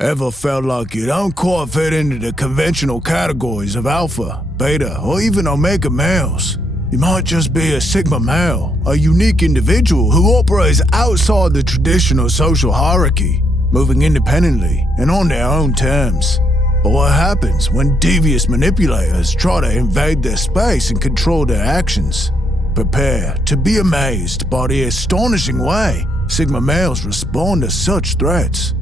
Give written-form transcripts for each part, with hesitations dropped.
Ever felt like you don't quite fit into the conventional categories of alpha, beta, or even omega males? You might just be a sigma male, a unique individual who operates outside the traditional social hierarchy, moving independently and on their own terms. But what happens when devious manipulators try to invade their space and control their actions? Prepare to be amazed by the astonishing way sigma males respond to such threats.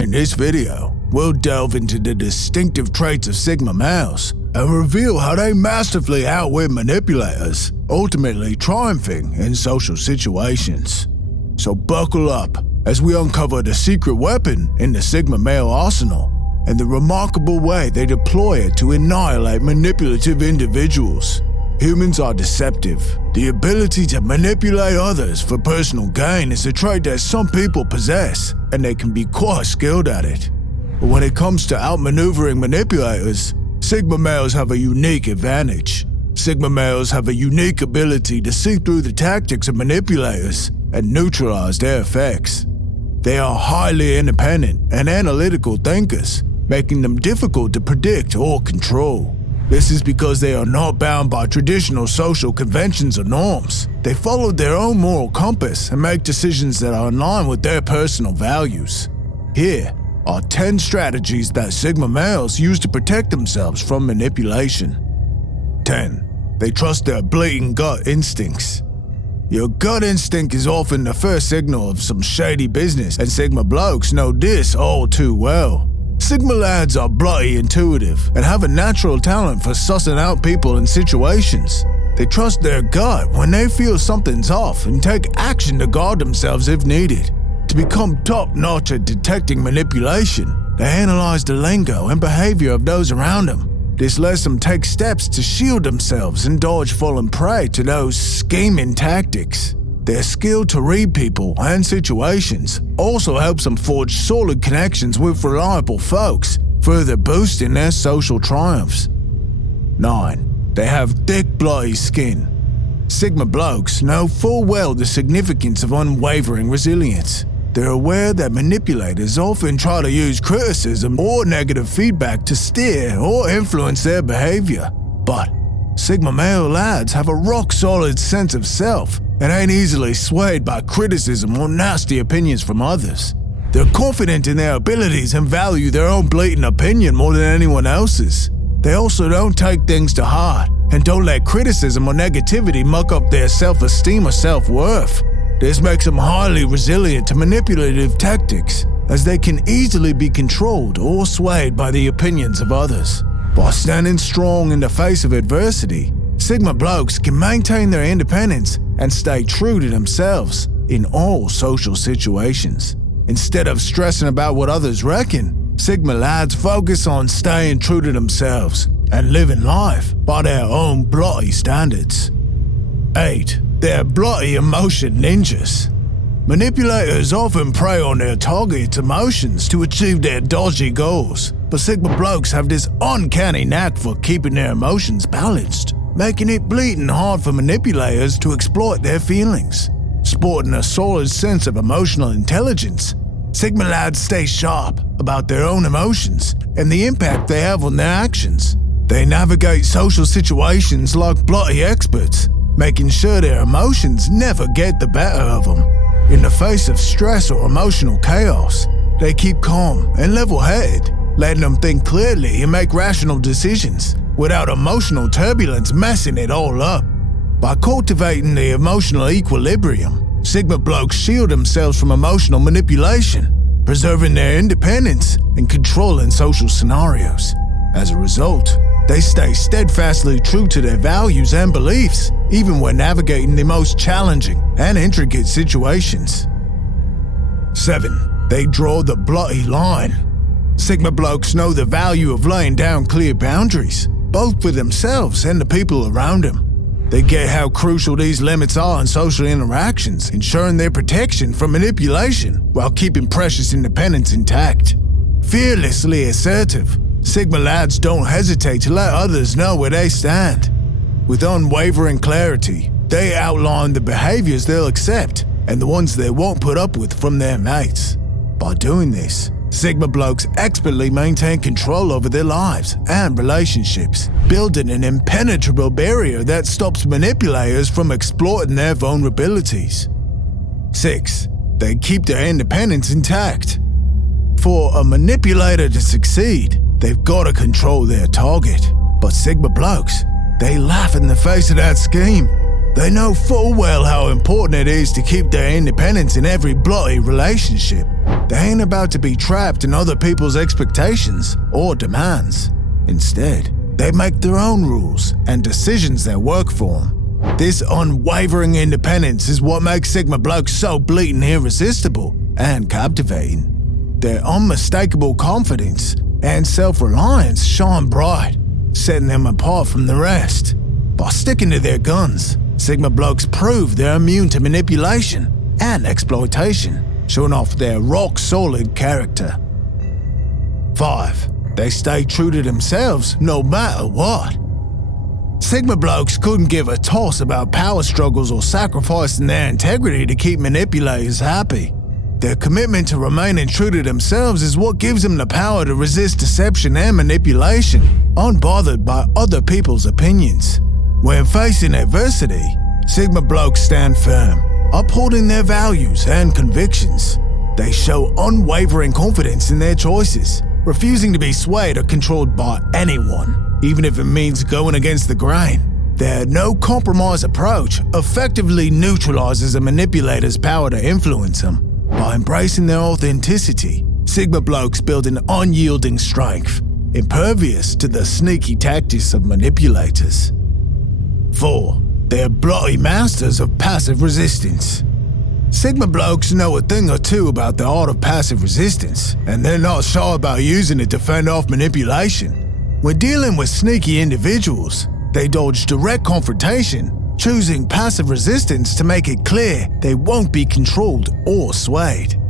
In this video, we'll delve into the distinctive traits of sigma males and reveal how they masterfully outwit manipulators, ultimately triumphing in social situations. So buckle up as we uncover the secret weapon in the sigma male arsenal and the remarkable way they deploy it to annihilate manipulative individuals. Humans are deceptive. The ability to manipulate others for personal gain is a trait that some people possess, and they can be quite skilled at it. But when it comes to outmaneuvering manipulators, sigma males have a unique advantage. Sigma males have a unique ability to see through the tactics of manipulators and neutralize their effects. They are highly independent and analytical thinkers, making them difficult to predict or control. This is because they are not bound by traditional social conventions or norms. They follow their own moral compass and make decisions that are in line with their personal values. Here are 10 strategies that sigma males use to protect themselves from manipulation. 10. They trust their blatant gut instincts. Your gut instinct is often the first signal of some shady business, and sigma blokes know this all too well. Sigma lads are bloody intuitive and have a natural talent for sussing out people and situations. They trust their gut when they feel something's off and take action to guard themselves if needed. To become top-notch at detecting manipulation, they analyze the lingo and behavior of those around them. This lets them take steps to shield themselves and dodge falling prey to those scheming tactics. Their skill to read people and situations also helps them forge solid connections with reliable folks, further boosting their social triumphs. 9. They have thick, bloody skin. Sigma blokes know full well the significance of unwavering resilience. They're aware that manipulators often try to use criticism or negative feedback to steer or influence their behavior. But sigma male lads have a rock-solid sense of self and ain't easily swayed by criticism or nasty opinions from others. They're confident in their abilities and value their own blatant opinion more than anyone else's. They also don't take things to heart and don't let criticism or negativity muck up their self-esteem or self-worth. This makes them highly resilient to manipulative tactics, as they can easily be controlled or swayed by the opinions of others. By standing strong in the face of adversity, sigma blokes can maintain their independence and stay true to themselves in all social situations. Instead of stressing about what others reckon, sigma lads focus on staying true to themselves and living life by their own bloody standards. 8. They're bloody emotion ninjas. Manipulators often prey on their target's emotions to achieve their dodgy goals, but sigma blokes have this uncanny knack for keeping their emotions balanced, making it bleeding hard for manipulators to exploit their feelings. Sporting a solid sense of emotional intelligence, sigma lads stay sharp about their own emotions and the impact they have on their actions. They navigate social situations like bloody experts, making sure their emotions never get the better of them. In the face of stress or emotional chaos, they keep calm and level-headed, letting them think clearly and make rational decisions without emotional turbulence messing it all up. By cultivating the emotional equilibrium, sigma blokes shield themselves from emotional manipulation, preserving their independence and controlling social scenarios. As a result, they stay steadfastly true to their values and beliefs, even when navigating the most challenging and intricate situations. 7. They draw the bloody line. Sigma blokes know the value of laying down clear boundaries, both for themselves and the people around them. They get how crucial these limits are in social interactions, ensuring their protection from manipulation while keeping precious independence intact. Fearlessly assertive, sigma lads don't hesitate to let others know where they stand. With unwavering clarity, they outline the behaviors they'll accept and the ones they won't put up with from their mates. By doing this, Sigma blokes expertly maintain control over their lives and relationships, building an impenetrable barrier that stops manipulators from exploiting their vulnerabilities. 6. They keep their independence intact. For a manipulator to succeed, they've got to control their target. But Sigma blokes, they laugh in the face of that scheme. They know full well how important it is to keep their independence in every bloody relationship. They ain't about to be trapped in other people's expectations or demands. Instead, they make their own rules and decisions that work for them. This unwavering independence is what makes Sigma blokes so bleating irresistible and captivating. Their unmistakable confidence and self-reliance shine bright, setting them apart from the rest. By sticking to their guns, Sigma blokes prove they're immune to manipulation and exploitation, showing off their rock-solid character. 5. They stay true to themselves no matter what. Sigma blokes couldn't give a toss about power struggles or sacrificing their integrity to keep manipulators happy. Their commitment to remaining true to themselves is what gives them the power to resist deception and manipulation, unbothered by other people's opinions. When facing adversity, Sigma blokes stand firm, upholding their values and convictions. They show unwavering confidence in their choices, refusing to be swayed or controlled by anyone, even if it means going against the grain. Their no-compromise approach effectively neutralizes a manipulator's power to influence them. By embracing their authenticity, Sigma blokes build an unyielding strength, impervious to the sneaky tactics of manipulators. 4. They're bloody masters of passive resistance. Sigma blokes know a thing or two about the art of passive resistance, and they're not shy about using it to fend off manipulation. When dealing with sneaky individuals, they dodge direct confrontation, choosing passive resistance to make it clear they won't be controlled or swayed.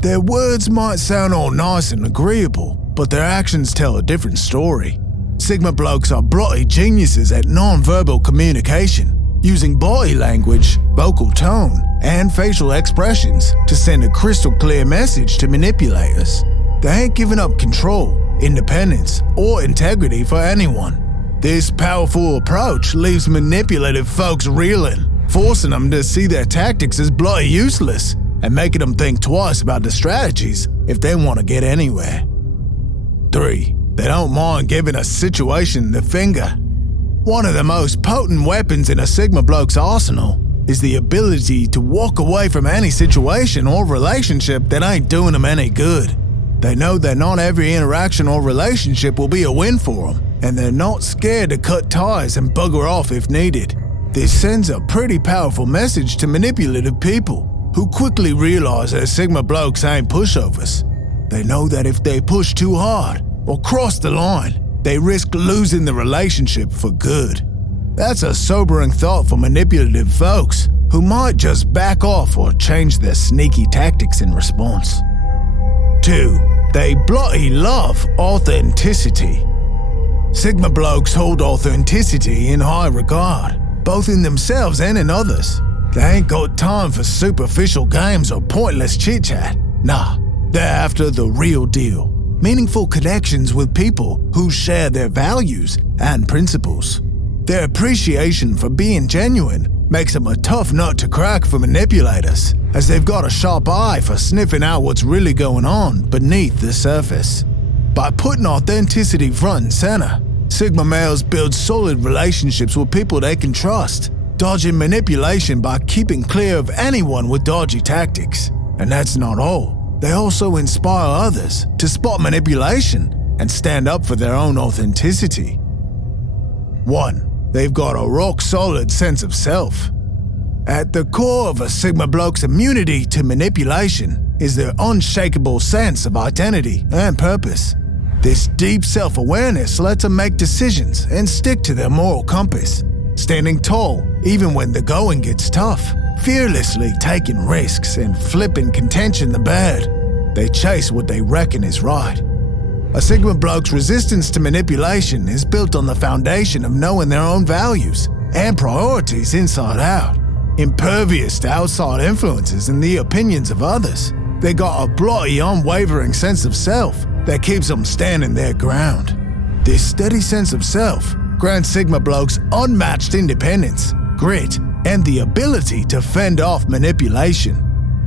Their words might sound all nice and agreeable, but their actions tell a different story. Sigma blokes are bloody geniuses at non-verbal communication, using body language, vocal tone, and facial expressions to send a crystal clear message to manipulators. They ain't giving up control, independence, or integrity for anyone. This powerful approach leaves manipulative folks reeling, forcing them to see their tactics as bloody useless and making them think twice about the strategies if they want to get anywhere. 3. They don't mind giving a situation the finger. One of the most potent weapons in a Sigma bloke's arsenal is the ability to walk away from any situation or relationship that ain't doing them any good. They know that not every interaction or relationship will be a win for them, and they're not scared to cut ties and bugger off if needed. This sends a pretty powerful message to manipulative people, who quickly realize that Sigma blokes ain't pushovers. They know that if they push too hard or cross the line, they risk losing the relationship for good. That's a sobering thought for manipulative folks, who might just back off or change their sneaky tactics in response. 2. They bloody love authenticity. Sigma blokes hold authenticity in high regard, both in themselves and in others. They ain't got time for superficial games or pointless chit-chat. Nah, they're after the real deal. Meaningful connections with people who share their values and principles. Their appreciation for being genuine makes them a tough nut to crack for manipulators, as they've got a sharp eye for sniffing out what's really going on beneath the surface. By putting authenticity front and center, Sigma males build solid relationships with people they can trust, dodging manipulation by keeping clear of anyone with dodgy tactics. And that's not all. They also inspire others to spot manipulation and stand up for their own authenticity. 1. They've got a rock-solid sense of self. At the core of a Sigma bloke's immunity to manipulation is their unshakable sense of identity and purpose. This deep self-awareness lets them make decisions and stick to their moral compass, standing tall even when the going gets tough, fearlessly taking risks and flipping contention the bird. They chase what they reckon is right. A Sigma bloke's resistance to manipulation is built on the foundation of knowing their own values and priorities inside out, impervious to outside influences and the opinions of others. They got a bloody, unwavering sense of self that keeps them standing their ground. This steady sense of self grants Sigma blokes unmatched independence, grit, and the ability to fend off manipulation.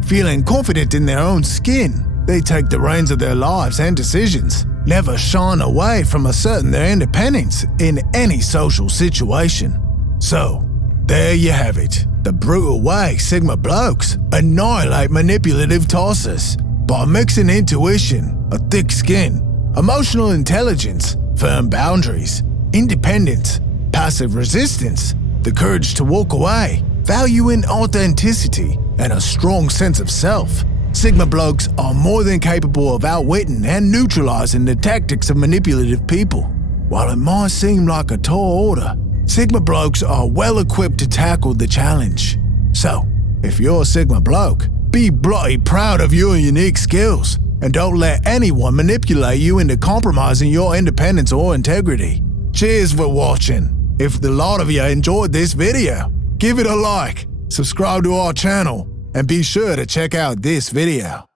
Feeling confident in their own skin, they take the reins of their lives and decisions, never shying away from asserting their independence in any social situation. So, there you have it, the brutal way Sigma blokes annihilate manipulative tossers by mixing intuition, a thick skin, emotional intelligence, firm boundaries, independence, passive resistance, the courage to walk away, valuing authenticity, and a strong sense of self. Sigma blokes are more than capable of outwitting and neutralizing the tactics of manipulative people. While it might seem like a tall order, Sigma blokes are well equipped to tackle the challenge. So, if you're a Sigma bloke, be bloody proud of your unique skills and don't let anyone manipulate you into compromising your independence or integrity. Cheers for watching. If the lot of you enjoyed this video, give it a like, subscribe to our channel, and be sure to check out this video.